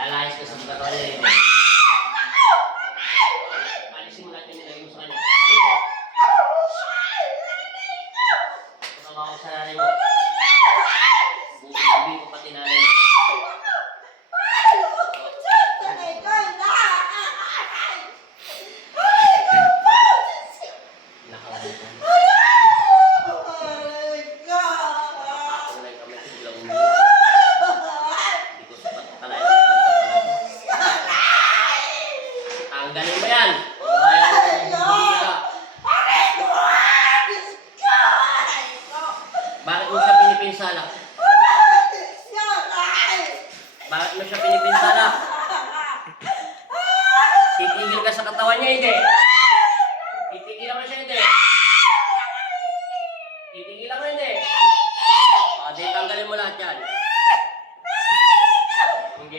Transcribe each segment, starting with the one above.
Lalayas ka sa mga kanya. Alisin mo natin nilagay mo sa kanya. Tumawa ko sa nanay mo. Bubi ko pati nanay mo. Tanggalin mo yan! Bakit mo siya pinipinsala? Bakit mo siya pinipinsala? Titigil ka sa katawan niya, hindi? Titigil mo siya, hindi? Titigil mo, hindi? O, di tanggalin mo lahat yan. Hindi.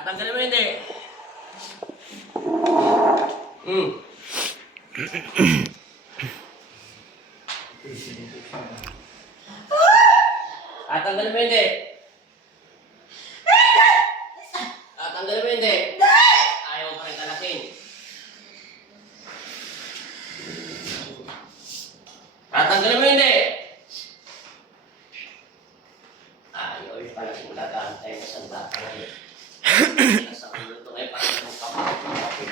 Tatanggalin mo, hindi? Tatanggalin mo, hindi? Tatanggalin mo, hindi? Ayaw pa rin kalasin. Tatanggalin mo, hindi? Ayaw yung pala simula kaantay na sanda ka na yun. Nasa ulo ito ngayon, parang ng kapatid.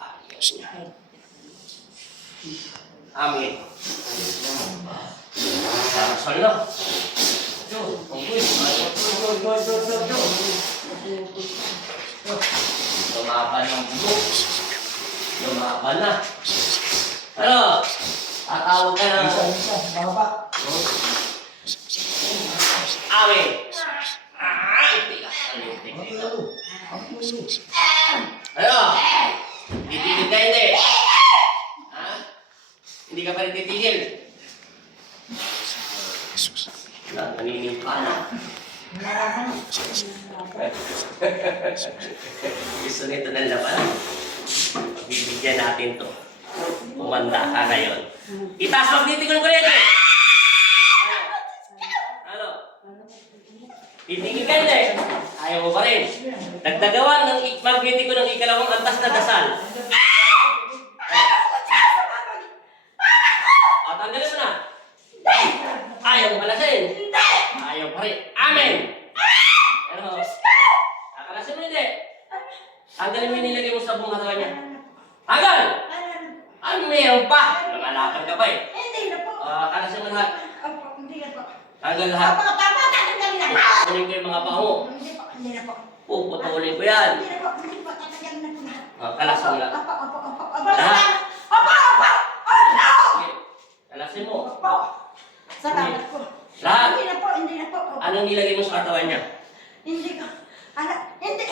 Ayos niya. Amin. Sarasal na. Lumaban ng bubuk. Lumaban na. Ano? Tatawag ka na. Amin. Ano? Titigil ka, hindi? Ha? Hindi ka pa rin titigil? Naninimpa na. Gusto nito ng laban. Bibigyan natin to. Umanda ka ngayon. Itaas magtitigil ko rin eh. Ano? Titigil ka hindi? Ayaw mo pa rin. Nagdagawan ng magnetiko ng ikalawang antas na dasal. Tanggalin mo na. Ayaw mo kalasin. Ayaw pa rin. Amen! Ano? Kakalasin mo hindi. Tanggalin mo yung nilagay mo sa buong katawan niya. Tanggal! Ano meron pa? Lumalaban ka ba eh? Hindi na po. Kalasin mo lahat. Hindi na po. Tanggal lahat. Tatanggalin na po. Kunin ko yung mga paho. Hindi na po. Puputulin ko yan. Hindi na po. Hindi po. Tatanggalin na po lahat. Kalasin mo lahat. Opo. Kalasin mo. Opo. Salamat po. Lahat. Hindi na po. Anong nilagay mo sa katawan niya? Hindi ko. Ala. Hindi.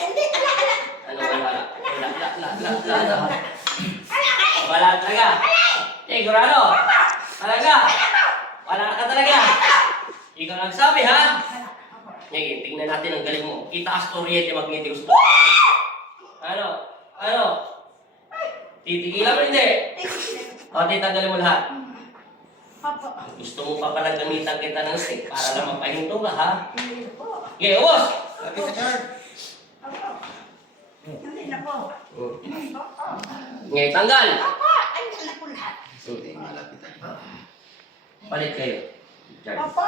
Ano? Wala talaga. Sigurado. Talaga. Wala ka talaga. Ikaw nagsabi, ha? Sige, tingnan natin ang galing mo. Itaas kuryente magnetic gusto. Ano? Titigilan mo hindi? O, titanggalin mo lahat. Gusto mo pa pala gamitan kita ng stick para lang mapahinto ka, ha? Okay, ubos! Lagi sa guard. Hindi na po. Ngayon, tanggal! Tanggal na po lahat. Hindi malapitan. Palit kayo. Charge. Opo.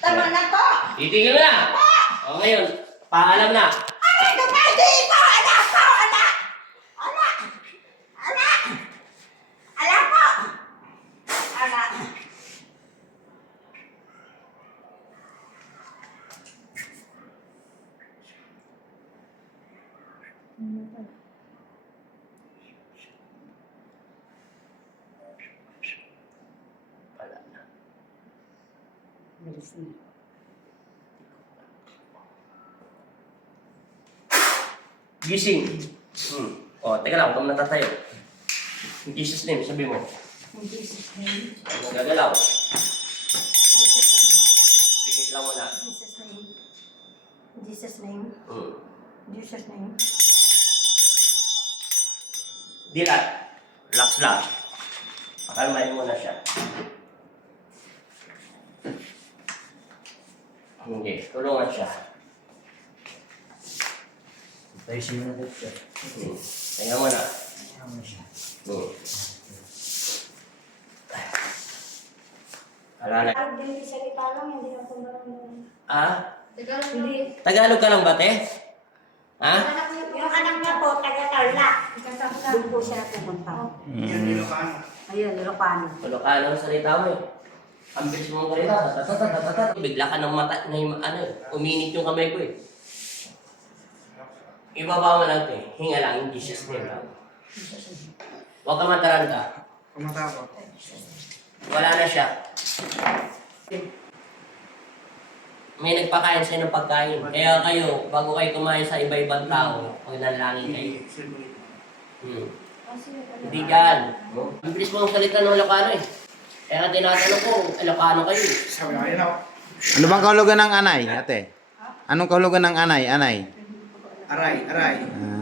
Tama na po. Titigil na! O ngayon, paalam na. Aray ko pa dito! Anak po! Anak! Anak! Anak! Anak po! Anak! Wala na. Gising. O, teka lang, huwag kang natatayo. In Jesus' name, sabi mo. In Jesus' name. Huwag kang gagalaw. Jesus' name. Pikit lang muna. Jesus' name. Jesus' name. Hmm. Jesus' name. Dilat. Relax lang. Pakalmahin mo na siya. Hindi, tulungan siya. Ayusin mo na dito. Tingnan mo na. Wala na. Ang hindi salita lang, hindi na po marunong. Ah? Hindi. Tagalog ka lang ba, te? Ha? Yung anak niya po, taga-Tarlac. Doon po siya pumunta. Ayun, Ilocano. Ilocano ang salita mo eh. Ang bilis mong salita. Tatatatatatat. Bigla ka ng mata na yung ano eh. Uminit yung kamay ko eh. Ibaba mo lang te. Hinga lang in Jesus name lang. Huwag ka mataranta. Kumatapos. Wala na siya. May nagpakain sa'yo ng pagkain. Kaya kayo, bago kayo kumain sa iba-ibang tao, pagnalangin kayo. Hindi yan. Ang bilis mo ang salita ng Ilocano eh. Kaya nga tinatanong ko, Ilocano kayo eh. Sabi ko, ayun ako. Ano bang kahulugan ng anay, ate? Anong kahulugan ng anay, anay? Aray, aray. Ah,